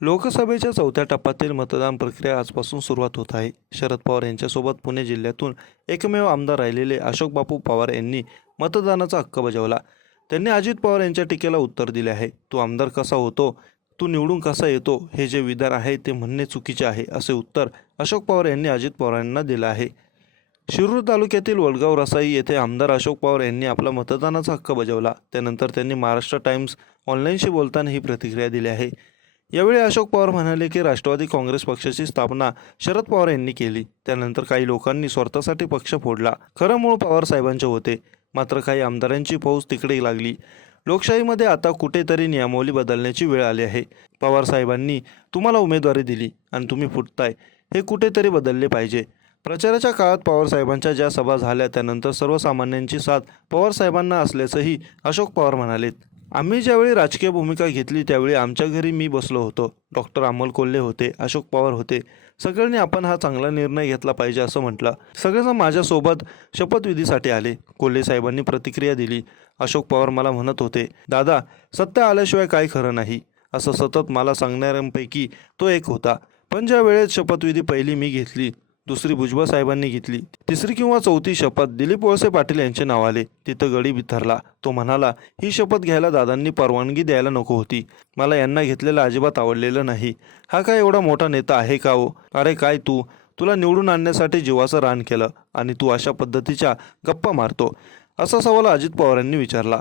लोकसभेच्या चौथ्या टप्प्यातील मतदान प्रक्रिया आजपासून सुरुवात होत आहे. शरद पवार यांच्यासोबत पुणे जिल्ह्यातून एकमेव आमदार राहिलेले अशोक बापू पवार यांनी मतदानाचा हक्क बजावला. त्यांनी अजित पवार यांच्या टीकेला उत्तर दिले आहे. तो आमदार कसा होतो? तू निवडून कसा येतो? हे जे विधान आहे ते म्हणणे चुकीचे आहे असे उत्तर अशोक पवार यांनी अजित पवारांना दिलं आहे. शिरूर तालुक्यातील वडगाव रसाई येथे आमदार अशोक पवार यांनी आपला मतदानाचा हक्क बजावला. त्यानंतर त्यांनी महाराष्ट्र टाइम्स ऑनलाईनशी बोलताना ही प्रतिक्रिया दिली आहे. यावेळी अशोक पवार म्हणाले की राष्ट्रवादी काँग्रेस पक्षाची स्थापना शरद पवार यांनी केली. त्यानंतर काही लोकांनी स्वार्थासाठी पक्ष फोडला. खरं मूळ पवार साहेबांचे होते. मात्र काही आमदारांची फौज तिकडे लागली. लोकशाहीमध्ये आता कुठेतरी नियमावली बदलण्याची वेळ आली आहे. पवार साहेबांनी तुम्हाला उमेदवारी दिली आणि तुम्ही फुटताय. हे कुठेतरी बदलले पाहिजे. प्रचाराच्या काळात पवार साहेबांच्या ज्या सभा झाल्या त्यानंतर सर्वसामान्यांची साथ पवार साहेबांना असल्याचंही अशोक पवार म्हणालेत. आम्ही ज्यावेळी राजकीय भूमिका घेतली त्यावेळी आमच्या घरी मी बसलो होतो. डॉक्टर अमोल कोल्हे होते अशोक पवार होते. सगळ्यांनी आपण हा चांगला निर्णय घेतला पाहिजे असं म्हटलं. सगळेजण माझ्यासोबत शपथविधीसाठी आले. कोल्हे साहेबांनी प्रतिक्रिया दिली. अशोक पवार मला म्हणत होते दादा सत्य आल्याशिवाय काय खरं नाही. असं सतत मला सांगणाऱ्यांपैकी तो एक होता. पण ज्या वेळेत शपथविधी पहिली मी घेतली दुसरी भुजबळ साहेबांनी घेतली. तिसरी किंवा चौथी शपथ दिलीप वळसे पाटील यांचे नाव आले. तिथं गडी बिथरला. तो म्हणाला ही शपथ घ्यायला दादांनी परवानगी द्यायला नको होती. मला यांना घेतलेलं अजिबात आवडलेलं नाही. हा काय एवढा मोठा नेता आहे का हो? अरे काय तू? तुला निवडून आणण्यासाठी जीवाचं रान केलं आणि तू अशा पद्धतीच्या गप्पा मारतो. असा सवाल अजित पवारांनी विचारला.